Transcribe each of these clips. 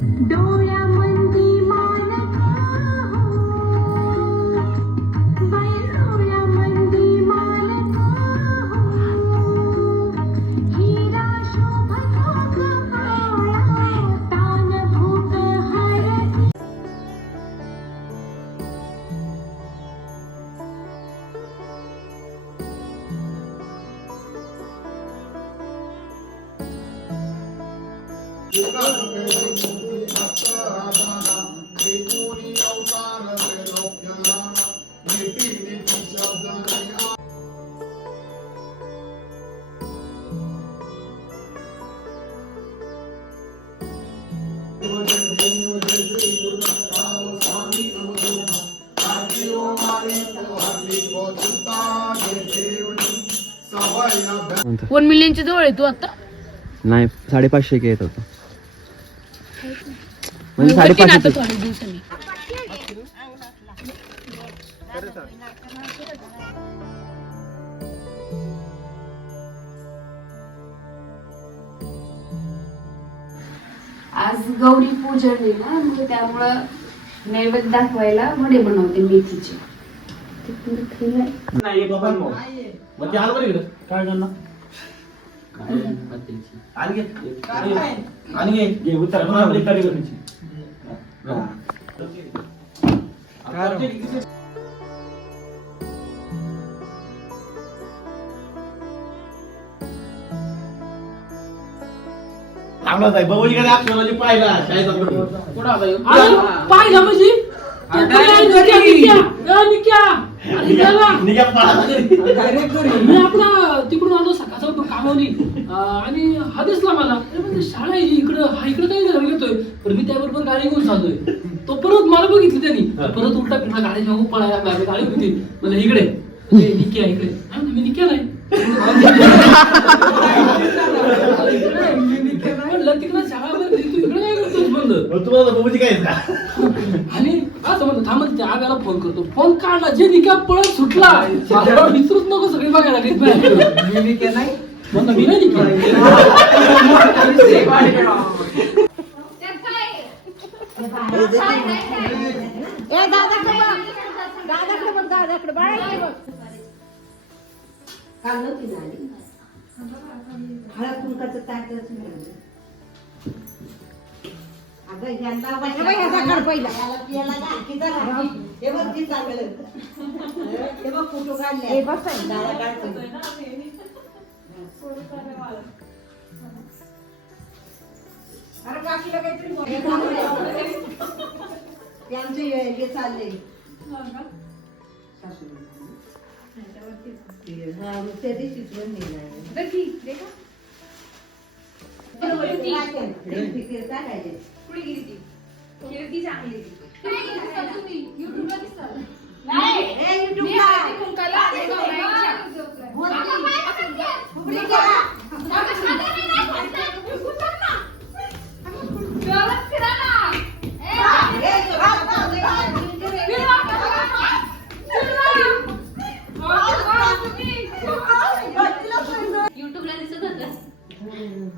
Dora one मिलियनच्या जवळ आहे तू आता? नाही साडेपाचशे के येत होतो. म्हणजे दिवसांनी. आज गौरी पूजन आहे ना म्हणजे त्यामुळं नैवेद्य दाखवायला वडे बनवते मेथीचे. नाही बाबा काय करणार? चांगला आहे बबली कडे आपल्याला पाहिला कुठं ह्यो? पाहिलं म्हणजे काय निक्या, निक्या, निक्या. अरे निघा मी आपला अं, आणि हा दिसला मला म्हणजे शाळा आहे ही इकडं हा इकडं काय घरी येतोय पण मी त्याबरोबर गाडी घेऊन चाललोय. तो परत मला बघितलं त्यांनी. परत उलटा फिरला गाडी मागून पळायला लागला. गाडी होती. म्हणजे इकडे. म्हणजे निक्या इकडे. हा, मी निक्या नाही. म्हणलं तिकडं शाळा बंद आहे, तू इकडे काय करतोस तुम्हाला काय? आणि असं म्हणतो थांबत त्या आगाला फोन करतो. फोन काढला जे निका पळत सुटला. मला विसरूच नको सगळी बघायला. लागली म्हणतो मी नाही निघाला. ए दादाकडे बघ दादाकडे बघ दादाकडे बाळाकडे बघ काल नव्हती ना आली हळद कुंकाचं ताटच मिळालं अगं ह्यांना हे बघ, ह्याचा काढ पहिला. याला पियाला जरा. हे बघ किती चांगलं हे बघ फोटो काढले हे बघ ताई. दादा काढतो अरे काकीला काहीतरी आमचे हे चालले सासूबाई. त्या दिवशीच आहे. पुढे गेली टाकायचे.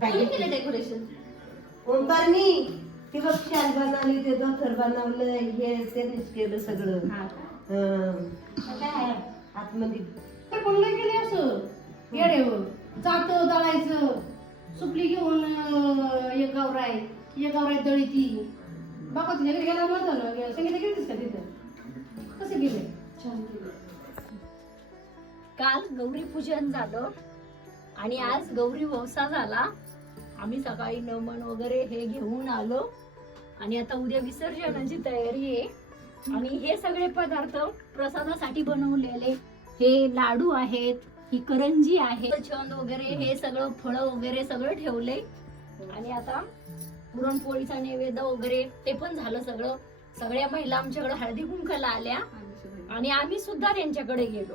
कोणी केलं डेकोरेशन ओंकार मी ती बघ शाल बनवली ते धोतर बनवलं हे त्यांनीच केलं सगळं. हं. काय आतमध्ये. तर कोण नाही केले असं? येडेव जात दळायचं. सुपली घेऊन अं, एक गावराय. एक गावराय दळी ती. बाबा तुझ्या घरी गेला नव्हतं ना? संगीत गेलीस का तिथं? कसे गेले काल गौरी पूजन झालं. आणि आज गौरी वंसा झाला. आम्ही सकाळी नमन वगैरे हे घेऊन आलो. आणि आता उद्या विसर्जनाची तयारी आहे. आणि हे सगळे पदार्थ प्रसादासाठी बनवलेले. हे लाडू आहेत ही करंजी आहे छंद वगैरे हे सगळं फळं वगैरे सगळं ठेवले. आणि आता पुरणपोळीचा नैवेद्य वगैरे ते पण झालं सगळं. सगळ्या महिला आमच्याकडे हळदी कुंकाला आल्या. आणि आम्ही सुद्धा त्यांच्याकडे गेलो.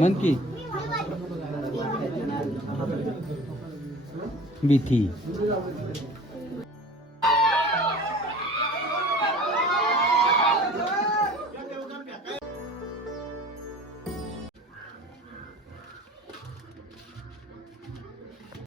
मन की भीती